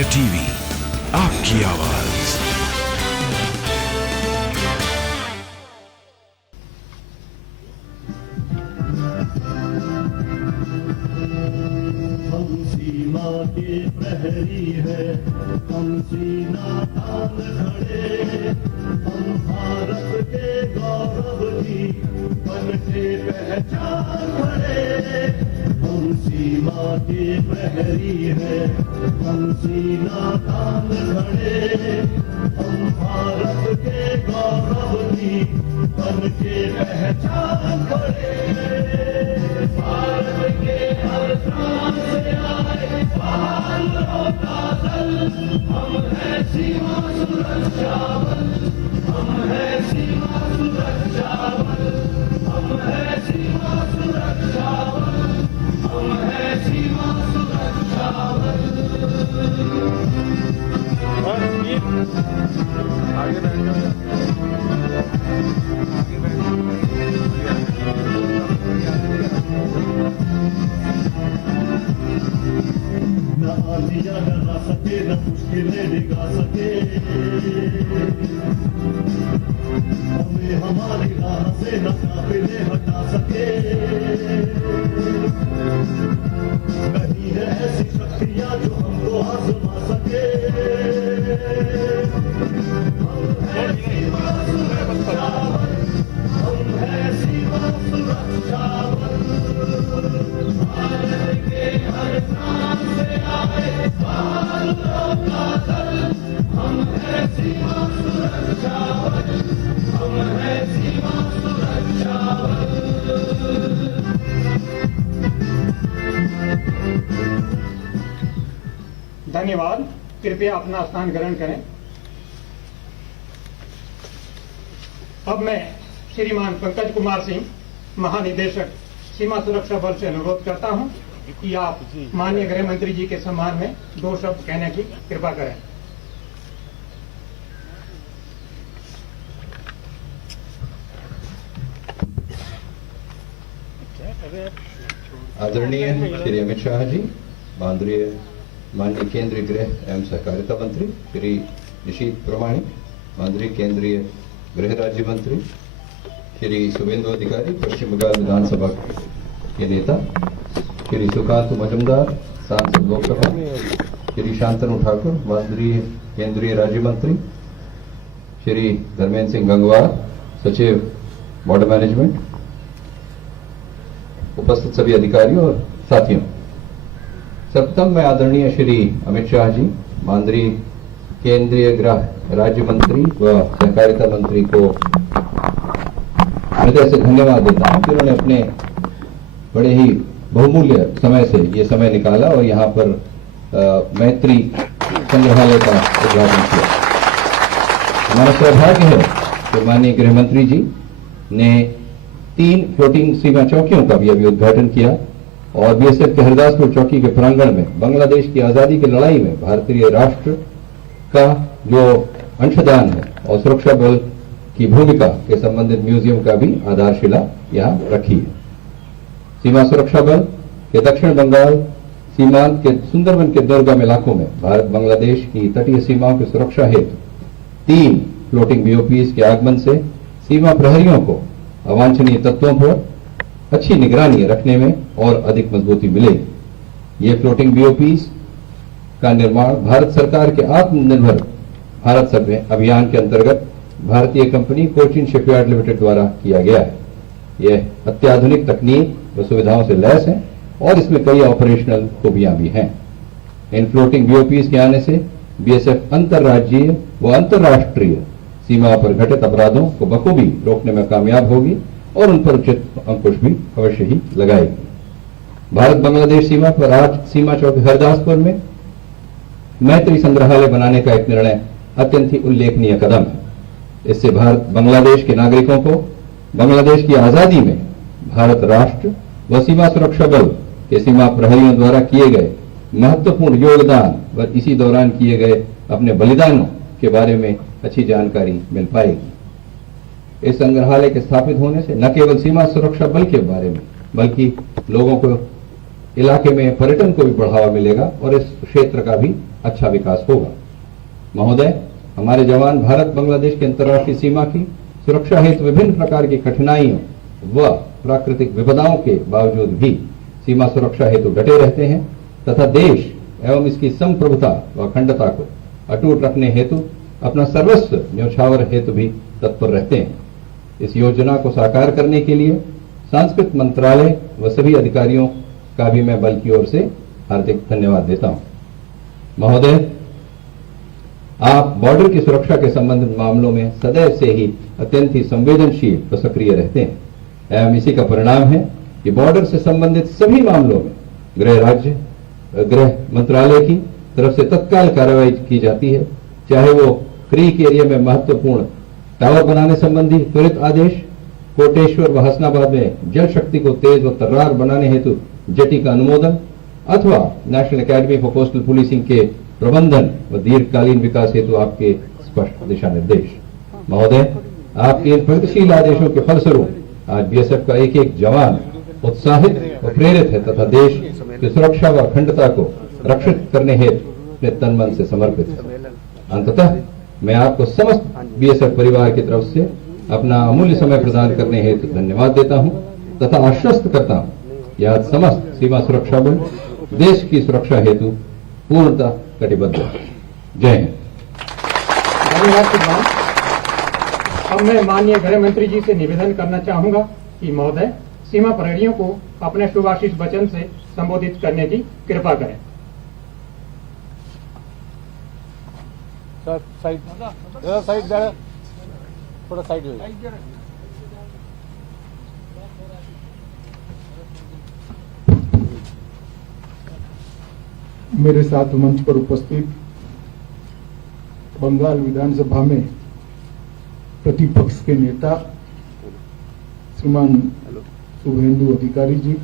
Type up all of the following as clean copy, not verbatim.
India TV, आपकी आवाज। हम सीमा के प्रहरी है, हम सीना तान खड़े, हम भारत के गौरव की बन के पहचान खड़े। हम सीमा के प्रहरी है, हम सीना तान खड़े, हम भारत के गौरव की बन के पहचान खड़े। भारत के हर प्रांत से आए बहादुरों का दल, हम है सीमा सुरक्षा बल, हम है सीमा सुरक्षा बल, हम है सीमा सुरक्षा बल, हम है सीमा सुरक्षा बल। आगे न आंधियां डरा सके, न मुश्किलें डिगा सके, हमें हमारी राह से न काफिले हटा सके। नहीं है ऐसी शक्तियां जो हमको आजमा सके। हम है सीमा सुरक्षा बल, हम है सीमा सुरक्षा बल। भारत के हर प्रांत से आए बहादुरों का दल, हम है सीमा सुरक्षा बल, हम है सीमा सुरक्षा बल। धन्यवाद। कृपया अपना स्थान ग्रहण करें। अब मैं श्रीमान पंकज कुमार सिंह, महानिदेशक सीमा सुरक्षा बल से अनुरोध करता हूं कि आप माननीय गृह मंत्री जी के सम्मान में 2 शब्द कहने की कृपा करें। आदरणीय श्री अमित शाह जी, माननीय केंद्रीय गृह एवं सहकारिता मंत्री श्री निशीथ प्रमाणिक, माननीय केंद्रीय गृह राज्य मंत्री श्री शुभेंदु अधिकारी, पश्चिम बंगाल विधानसभा के नेता श्री सुकांत मजुमदार, सांसद लोकसभा श्री शांतनु ठाकुर, माननीय केंद्रीय राज्य मंत्री श्री धर्मेंद्र सिंह गंगवार, सचिव बॉर्डर मैनेजमेंट, उपस्थित सभी अधिकारियों और साथियों, सर्वप्रथम मैं आदरणीय श्री अमित शाह जी, माननीय केंद्रीय गृह राज्य मंत्री व सहकारिता मंत्री को हृदय से धन्यवाद देता हूं कि उन्होंने अपने बड़े ही बहुमूल्य समय से ये समय निकाला और यहाँ पर मैत्री संग्रहालय का उद्घाटन किया। हमारा सौभाग्य है कि माननीय गृह मंत्री जी ने 3 फ्लोटिंग सीमा चौकियों का भी अभी उद्घाटन किया और बीएसएफ के हरदासपुर चौकी के प्रांगण में बांग्लादेश की आजादी की लड़ाई में भारतीय राष्ट्र का जो अंशदान है और सुरक्षा बल की भूमिका के संबंधित म्यूजियम का भी आधारशिला यहाँ रखी है। सीमा सुरक्षा बल के दक्षिण बंगाल सीमांत के सुंदरबन के दुर्गम इलाकों में भारत बांग्लादेश की तटीय सीमाओं की सुरक्षा हेतु 3 फ्लोटिंग बीओपीज के आगमन से सीमा प्रहरियों को अवांछनीय तत्वों पर अच्छी निगरानी रखने में और अधिक मजबूती मिलेगी। ये फ्लोटिंग बीओपीज का निर्माण भारत सरकार के आत्मनिर्भर भारत अभियान के अंतर्गत भारतीय कंपनी कोचिन शिपयार्ड लिमिटेड द्वारा किया गया है। यह अत्याधुनिक तकनीक व सुविधाओं से लैस है और इसमें कई ऑपरेशनल खूबियां भी हैं। इन फ्लोटिंग बीओपीज के आने से बीएसएफ अंतर्राज्यीय व अंतर्राष्ट्रीय सीमा पर घटित अपराधों को बखूबी रोकने में कामयाब होगी और उन पर उचित अंकुश भी अवश्य ही लगाएगी। भारत बांग्लादेश सीमा पर आज सीमा चौकी हरदासपुर में मैत्री संग्रहालय बनाने का एक निर्णय अत्यंत ही उल्लेखनीय कदम है। इससे भारत बांग्लादेश के नागरिकों को बांग्लादेश की आजादी में भारत राष्ट्र व सीमा सुरक्षा बल के सीमा प्रहरियों द्वारा किए गए महत्वपूर्ण योगदान व इसी दौरान किए गए अपने बलिदानों के बारे में अच्छी जानकारी मिल पाएगी। इस संग्रहालय के स्थापित होने से न केवल सीमा सुरक्षा बल के बारे में बल्कि लोगों को इलाके में पर्यटन को भी बढ़ावा मिलेगा और इस क्षेत्र का भी अच्छा विकास होगा। महोदय, हमारे जवान भारत बांग्लादेश की अंतर्राष्ट्रीय सीमा की सुरक्षा हेतु विभिन्न प्रकार की कठिनाइयों व प्राकृतिक विपदाओं के बावजूद भी सीमा सुरक्षा हेतु डटे रहते हैं तथा देश एवं इसकी संप्रभुता व अखंडता को अटूट रखने हेतु अपना सर्वस्व न्यौछावर हेतु भी तत्पर रहते हैं। इस योजना को साकार करने के लिए सांस्कृतिक मंत्रालय व सभी अधिकारियों का भी मैं बल की ओर से हार्दिक धन्यवाद देता हूं। महोदय, आप बॉर्डर की सुरक्षा के संबंधित मामलों में सदैव से ही अत्यंत ही संवेदनशील व सक्रिय रहते हैं एवं इसी का परिणाम है कि बॉर्डर से संबंधित सभी मामलों में गृह मंत्रालय की तरफ से तत्काल कार्रवाई की जाती है, चाहे वो क्रीक एरिया में महत्वपूर्ण टावर बनाने संबंधी त्वरित आदेश, कोटेश्वर व हसनाबाद में जल शक्ति को तेज व तर्रार बनाने हेतु जेटी का अनुमोदन अथवा national academy for coastal policing के प्रबंधन व दीर्घकालीन विकास हेतु आपके स्पष्ट दिशा निर्देश। महोदय, आपके इन प्रगतिशील आदेशों के फलस्वरूप आज बीएसएफ का एक एक जवान उत्साहित व प्रेरित है तथा देश की सुरक्षा व अखंडता को रक्षित करने हेतु अपने तन मन से समर्पित है। अंततः मैं आपको समस्त बीएसएफ परिवार की तरफ से अपना अमूल्य समय प्रदान करने हेतु धन्यवाद देता हूं तथा आश्वस्त करता हूं कि आज समस्त सीमा सुरक्षा बल देश की सुरक्षा हेतु पूर्णतः कटिबद्ध है। जय हिंद। धन्यवाद श्रीमान। अब मैं माननीय गृह मंत्री जी से निवेदन करना चाहूंगा कि महोदय सीमा प्रहरियों को अपने शुभाशीष वचन से संबोधित करने की कृपा करें। साइड थोड़ा साइड मेरे साथ मंच पर उपस्थित बंगाल विधानसभा में प्रतिपक्ष के नेता श्रीमान शुभेंदु अधिकारी जी,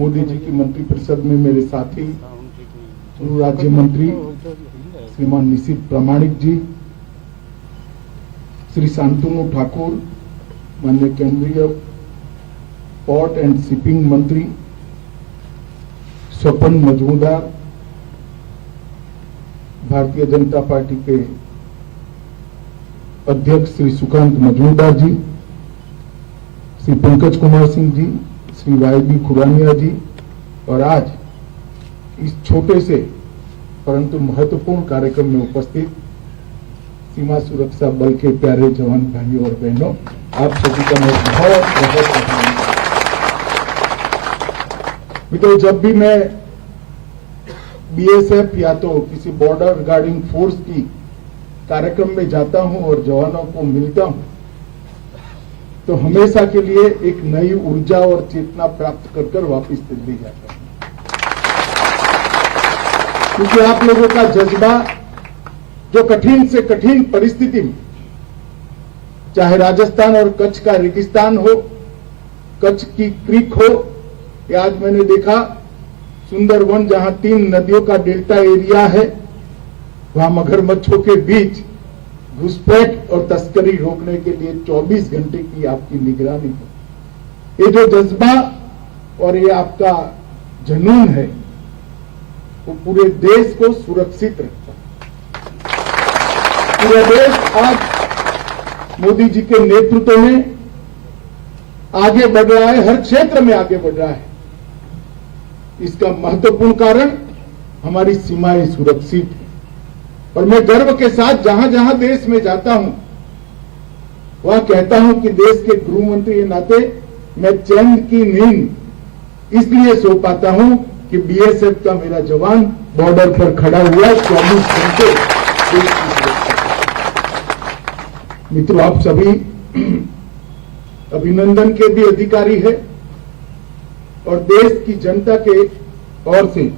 मोदी जी की मंत्रिपरिषद में मेरे साथी गृह राज्य मंत्री श्रीमान निशित प्रामाणिक जी, श्री शांतनु ठाकुर माननीय केंद्रीय पोर्ट एंड शिपिंग मंत्री, स्वपन मजूमदार, भारतीय जनता पार्टी के अध्यक्ष श्री सुकांत मजूमदार जी, श्री पंकज कुमार सिंह जी, श्री वाईबी खुरानिया जी और आज इस छोटे से परंतु महत्वपूर्ण कार्यक्रम में उपस्थित सीमा सुरक्षा बल के प्यारे जवान भाइयों और बहनों, आप सभी का मैं बहुत बहुत अभिनंदन। मित्रों, जब भी मैं बीएसएफ या तो किसी बॉर्डर गार्डिंग फोर्स की कार्यक्रम में जाता हूं और जवानों को मिलता हूं तो हमेशा के लिए एक नई ऊर्जा और चेतना प्राप्त कर वापस दिल्ली जाता हूं, क्योंकि आप लोगों का जज्बा जो कठिन से कठिन परिस्थिति में, चाहे राजस्थान और कच्छ का रेगिस्तान हो, कच्छ की क्रीक हो, या आज मैंने देखा सुंदरवन जहां 3 नदियों का डेल्टा एरिया है, वहां मगरमच्छों के बीच घुसपैठ और तस्करी रोकने के लिए 24 घंटे की आपकी निगरानी है। ये जो जज्बा और ये आपका जुनून है वो पूरे देश को सुरक्षित रखता है। पूरा देश आज मोदी जी के नेतृत्व में आगे बढ़ रहा है, हर क्षेत्र में आगे बढ़ रहा है। इसका महत्वपूर्ण कारण हमारी सीमाएं सुरक्षित है और मैं गर्व के साथ जहां जहां देश में जाता हूं वहां कहता हूं कि देश के गृह मंत्री के नाते मैं चैन की नींद इसलिए सो पाता हूं कि बीएसएफ का मेरा जवान बॉर्डर पर खड़ा हुआ 24 घंटे देश की सुरक्षा। मित्रों, आप सभी अभिनंदन के भी अधिकारी है और देश की जनता के ओर से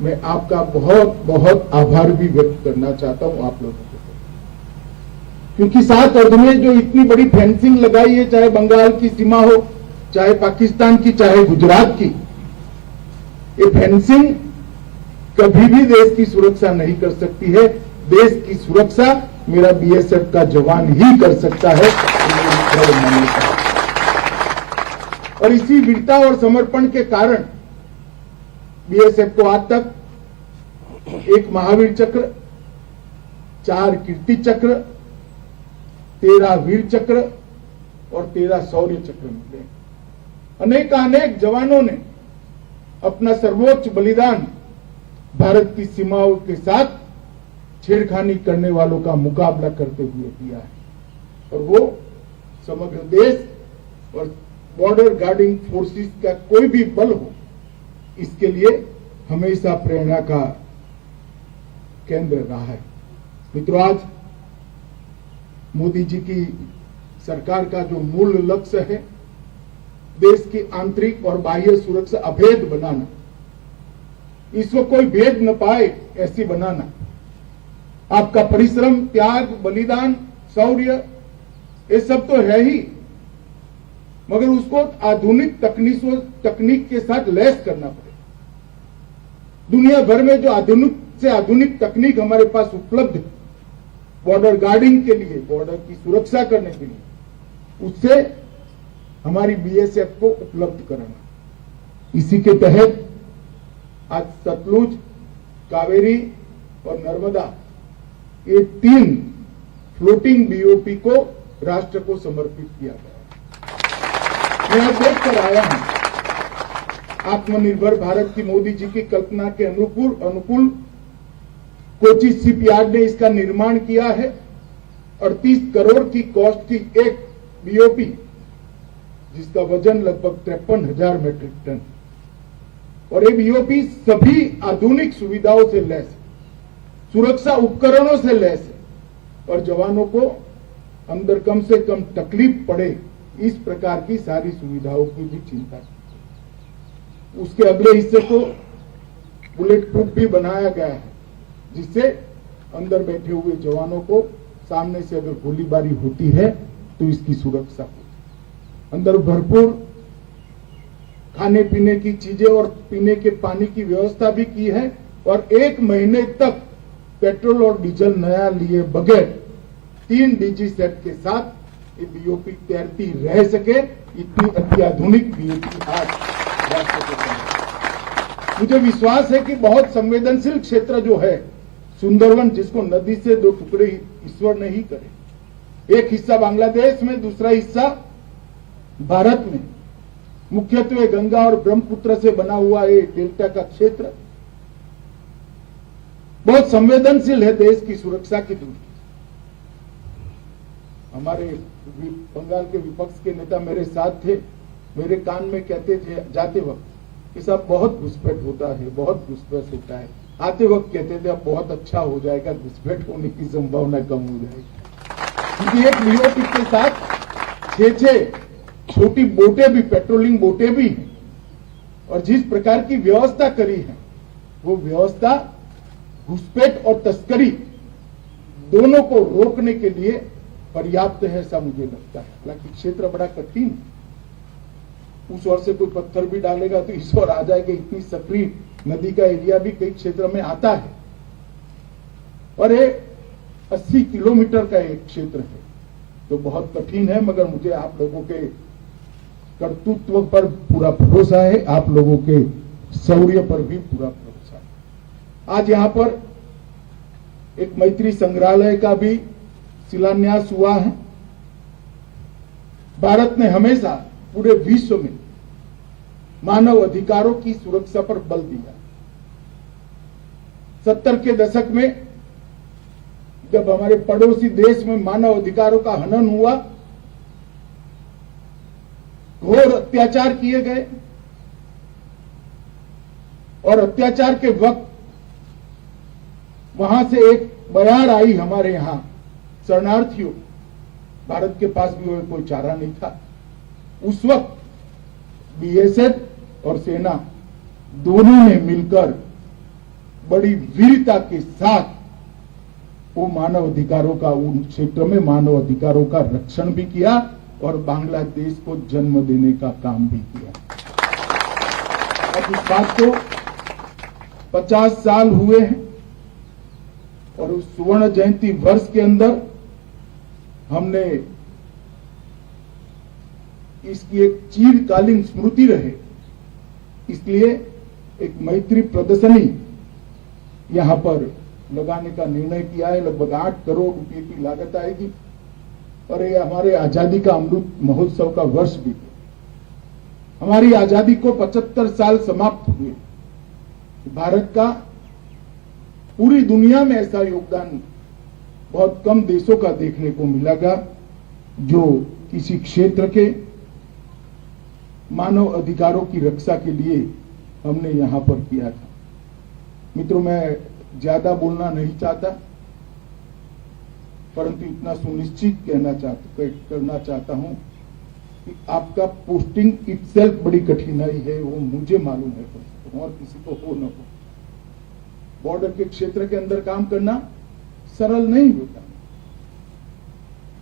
मैं आपका बहुत बहुत आभार भी व्यक्त करना चाहता हूं आप लोगों को, क्योंकि 7 अर्ध में जो इतनी बड़ी फेंसिंग लगाई है, चाहे बंगाल की सीमा हो, चाहे पाकिस्तान की, चाहे गुजरात की, ये फेंसिंग कभी भी देश की सुरक्षा नहीं कर सकती है। देश की सुरक्षा मेरा बीएसएफ का जवान ही कर सकता है और इसी वीरता और समर्पण के कारण बीएसएफ को आज तक 1 महावीर चक्र, 4 कीर्ति चक्र, 13 वीर चक्र और 13 शौर्य चक्र मिले। अनेकानेक जवानों ने अपना सर्वोच्च बलिदान भारत की सीमाओं के साथ छेड़खानी करने वालों का मुकाबला करते हुए दिया है, और वो समग्र देश और बॉर्डर गार्डिंग फोर्सेस का कोई भी बल हो, इसके लिए हमेशा प्रेरणा का केंद्र रहा है। मित्रों, आज मोदी जी की सरकार का जो मूल लक्ष्य है, देश की आंतरिक और बाह्य सुरक्षा अभेद बनाना, इसको कोई भेद न पाए ऐसी बनाना। आपका परिश्रम, त्याग, बलिदान, शौर्य, ये सब तो है ही, मगर उसको आधुनिक तकनीक के साथ लैस करना पड़ेगा। दुनिया भर में जो आधुनिक से आधुनिक तकनीक हमारे पास उपलब्ध है बॉर्डर गार्डिंग के लिए, बॉर्डर की सुरक्षा करने के लिए, उससे हमारी बीएसएफ को उपलब्ध कराना। इसी के तहत आज सतलुज, कावेरी और नर्मदा, ये 3 फ्लोटिंग बीओपी को राष्ट्र को समर्पित किया गया। मैं देख कर आया हूं, आत्मनिर्भर भारत की मोदी जी की कल्पना के अनुकूल कोची शिपयार्ड ने इसका निर्माण किया है। 38 करोड़ की कॉस्ट की एक बीओपी, जिसका वजन लगभग 53,000 मीट्रिक टन, और ये बीओपी सभी आधुनिक सुविधाओं से लैस है, सुरक्षा उपकरणों से लैस है, और जवानों को अंदर कम से कम तकलीफ पड़े इस प्रकार की सारी सुविधाओं की भी चिंता की। उसके अगले हिस्से को बुलेट प्रूफ भी बनाया गया है, जिससे अंदर बैठे हुए जवानों को सामने से अगर गोलीबारी होती है तो इसकी सुरक्षा हो। अंदर भरपूर खाने पीने की चीजें और पीने के पानी की व्यवस्था भी की है, और 1 महीने तक पेट्रोल और डीजल नया लिए बगैर 3 डीजी सेट के साथ ये बीओपी तैरती रह सके, इतनी अत्याधुनिक बीओपी आज राष्ट्र के सामने। मुझे विश्वास है कि बहुत संवेदनशील क्षेत्र जो है सुंदरवन, जिसको नदी से 2 टुकड़े ईश्वर नहीं करे, एक हिस्सा बांग्लादेश में, दूसरा हिस्सा भारत में, मुख्यत्वे गंगा और ब्रह्मपुत्र से बना हुआ ये डेल्टा का क्षेत्र बहुत संवेदनशील है देश की सुरक्षा की दृष्टि। हमारे बंगाल के विपक्ष के नेता मेरे साथ थे, मेरे कान में कहते थे जाते वक्त कि साहब बहुत घुसपैठ होता है, बहुत घुसपैठ होता है। आते वक्त कहते थे अब बहुत अच्छा हो जाएगा, घुसपैठ होने की संभावना कम हो जाएगी। क्योंकि एक बीओपी के साथ 6 छोटी बोटें भी, पेट्रोलिंग बोटें भी हैं, और जिस प्रकार की व्यवस्था करी है वो व्यवस्था घुसपैठ और तस्करी दोनों को रोकने के लिए पर्याप्त है, ऐसा मुझे लगता है। हालांकि क्षेत्र बड़ा कठिन, उस ओर से कोई पत्थर भी डालेगा तो इस ओर आ जाएगा, इतनी सक्रिय नदी का एरिया भी कई क्षेत्र में आता है, और ये 80 किलोमीटर का एक क्षेत्र है, तो बहुत कठिन है। मगर मुझे आप लोगों के कर्तृत्व पर पूरा भरोसा है, आप लोगों के शौर्य पर भी पूरा भरोसा है। आज यहां पर एक मैत्री संग्रहालय का भी शिलान्यास हुआ है। भारत ने हमेशा पूरे विश्व में मानव अधिकारों की सुरक्षा पर बल दिया। 70 के दशक में जब हमारे पड़ोसी देश में मानव अधिकारों का हनन हुआ, घोर अत्याचार किए गए, और अत्याचार के वक्त वहां से एक बयान आई हमारे यहां शरणार्थियों, भारत के पास भी कोई चारा नहीं था। उस वक्त बीएसएफ और सेना दोनों ने मिलकर बड़ी वीरता के साथ वो मानव अधिकारों का, उन क्षेत्र में मानव अधिकारों का रक्षण भी किया और बांग्लादेश को जन्म देने का काम भी किया। अब इस बात को 50 साल हुए हैं, और उस स्वर्ण जयंती वर्ष के अंदर हमने इसकी एक चिरकालीन स्मृति रहे, इसलिए एक मैत्री प्रदर्शनी यहाँ पर लगाने का निर्णय किया है। लगभग 8 करोड़ रुपए की लागत आएगी और ये हमारे आजादी का अमृत महोत्सव का वर्ष भी है। हमारी आजादी को 75 साल समाप्त हुए। भारत का पूरी दुनिया में ऐसा योगदान बहुत कम देशों का देखने को मिलेगा जो किसी क्षेत्र के मानव अधिकारों की रक्षा के लिए हमने यहां पर किया था। मित्रों, मैं ज्यादा बोलना नहीं चाहता, परंतु इतना सुनिश्चित करना चाहता हूं कि आपका पोस्टिंग इटसेल्फ बड़ी कठिनाई है, वो मुझे मालूम है और किसी को हो न हो। बॉर्डर के क्षेत्र के अंदर काम करना सरल नहीं होता,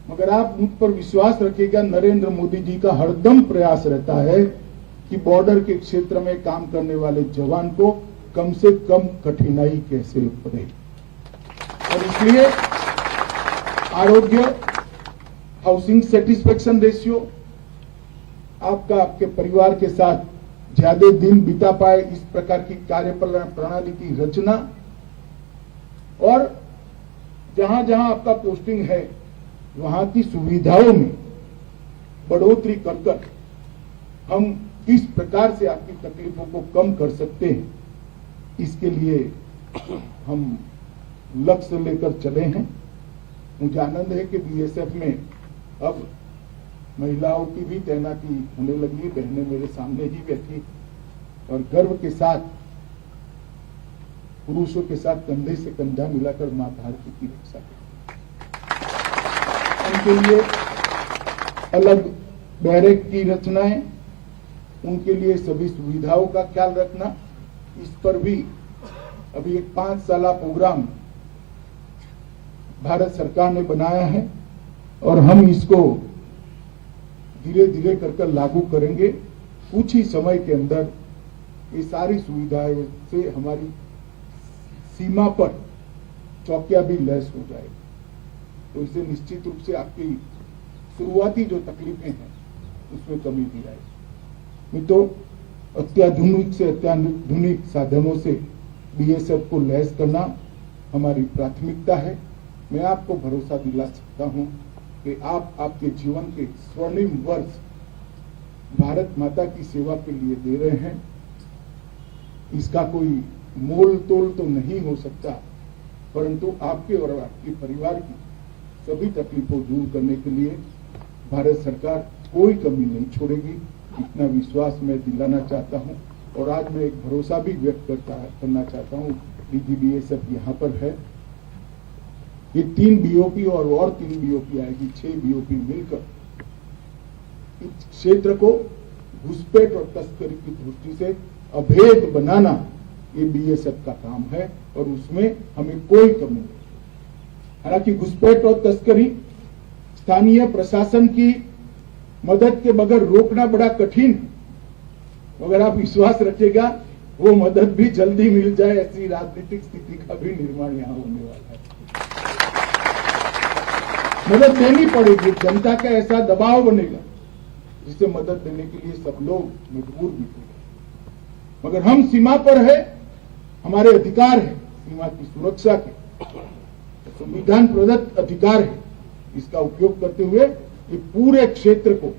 मगर आप मुझ पर विश्वास रखिएगा, नरेंद्र मोदी जी का हरदम प्रयास रहता है कि बॉर्डर के क्षेत्र में काम करने वाले जवान को कम से कम कठिनाई कैसे पड़े। और इसलिए आरोग्य, हाउसिंग सेटिस्फेक्शन रेशियो, आपका आपके परिवार के साथ ज्यादा दिन बिता पाए इस प्रकार की कार्य प्रणाली की रचना, और जहां जहां आपका पोस्टिंग है वहां की सुविधाओं में बढ़ोतरी कर हम किस प्रकार से आपकी तकलीफों को कम कर सकते हैं, इसके लिए हम लक्ष्य लेकर चले हैं। मुझे आनंद है कि बीएसएफ में अब महिलाओं की भी तैनाती होने लगी। बहनें मेरे सामने ही बैठी और गर्व के साथ पुरुषों के साथ कंधे से कंधा मिलाकर मां भारती की रक्षा करती। उनके लिए अलग बैरक की रचनाएं, उनके लिए सभी सुविधाओं का ख्याल रखना, इस पर भी अभी एक 5 साला प्रोग्राम भारत सरकार ने बनाया है और हम इसको धीरे धीरे कर लागू करेंगे। कुछ ही समय के अंदर ये सारी सुविधाएं से हमारी सीमा पर चौकियां भी लैस हो जाएगी, तो इससे निश्चित रूप से आपकी शुरुआती जो तकलीफें हैं उसमें कमी भी आएगी। मित्रों, अत्याधुनिक से अत्याधुनिक साधनों से बीएसएफ को लैस करना हमारी प्राथमिकता है। मैं आपको भरोसा दिला सकता हूं कि आप आपके जीवन के स्वर्णिम वर्ष भारत माता की सेवा के लिए दे रहे हैं। इसका कोई मोल तोल तो नहीं हो सकता, परंतु आपके और आपके परिवार की सभी तकलीफों दूर करने के लिए भारत सरकार कोई कमी नहीं छोड़ेगी, इतना विश्वास मैं दिलाना चाहता हूं। और आज मैं एक भरोसा भी व्यक्त करना चाहता हूं। डीजीबीएसएफ यहाँ पर है, ये 3 बीओपी और 3 बीओपी आएगी, 6 बीओपी मिलकर इस क्षेत्र को घुसपैठ और तस्करी की दृष्टि से अभेद बनाना ये बीएसएफ का काम है और उसमें हमें कोई कमी नहीं। हालांकि घुसपैठ और तस्करी स्थानीय प्रशासन की मदद के बगैर रोकना बड़ा कठिन है, मगर आप विश्वास रखिएगा वो मदद भी जल्दी मिल जाए, ऐसी राजनीतिक स्थिति का भी निर्माण यहाँ होने वाला है। मदद देनी पड़ेगी, जनता का ऐसा दबाव बनेगा जिससे मदद देने के लिए सब लोग मजबूर भी होंगे। मगर हम सीमा पर है, हमारे अधिकार है सीमा की सुरक्षा के, संविधान प्रदत्त अधिकार है, इसका उपयोग करते हुए ये पूरे क्षेत्र को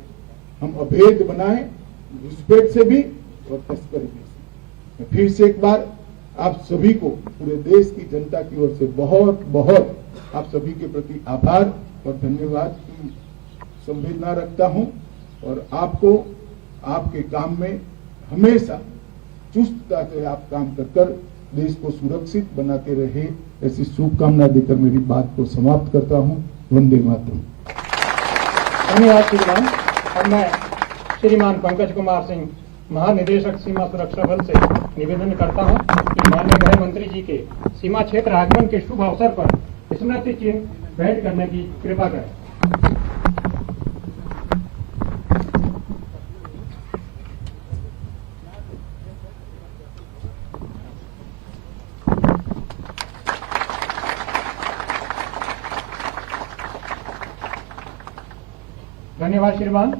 हम अभेद बनाएं, घुसपैठ से भी और तस्करी से। मैं फिर से एक बार आप सभी को, पूरे देश की जनता की ओर से बहुत बहुत आप सभी के प्रति आभार और धन्यवाद की संवेदना रखता हूं और आपको आपके काम में हमेशा चुस्तता से आप काम कर देश को सुरक्षित बनाते रहे, ऐसी शुभकामना देकर मेरी बात को समाप्त करता हूं। वंदे मातरम। धन्यवाद श्रीमान। अब मैं श्रीमान पंकज कुमार सिंह, महानिदेशक सीमा सुरक्षा बल से निवेदन करता हूं कि माननीय गृह मंत्री जी के सीमा क्षेत्र आगमन के शुभ अवसर पर स्मृति चिन्ह भेंट करने की कृपा करें। धन्यवाद श्रीमान।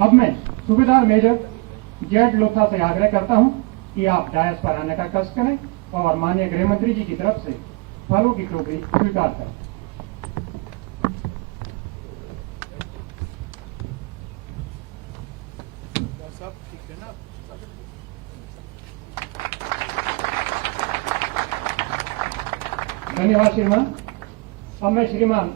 अब मैं सूबेदार मेजर जेड लोथा से आग्रह करता हूं कि आप डायस पर आने का कष्ट करें और माननीय गृह मंत्री जी की तरफ से फलों की टोकरी स्वीकार करें। धन्यवाद श्रीमान। अब मैं श्रीमान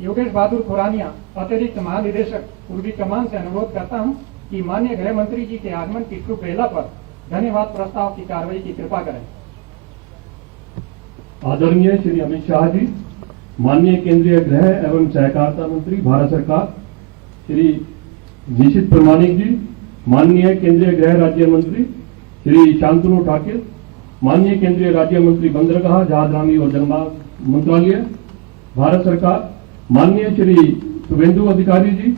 योगेश बहादुर खुरानिया, अतिरिक्त महानिदेशक पूर्वी कमान से अनुरोध करता हूं कि माननीय गृह मंत्री जी के आगमन की शुभ बेला पर धन्यवाद प्रस्ताव की कार्रवाई की कृपा करें। आदरणीय श्री अमित शाह जी, माननीय केंद्रीय गृह एवं सहकारिता मंत्री भारत सरकार श्री निशित प्रमाणिक जी, माननीय केंद्रीय गृह राज्य मंत्री श्री शांतनु ठाकुर, माननीय केंद्रीय राज्य मंत्री बंदरगाह, जहाजरानी और जलमार्ग मंत्रालय भारत सरकार, माननीय श्री शुभेंदु अधिकारी जी,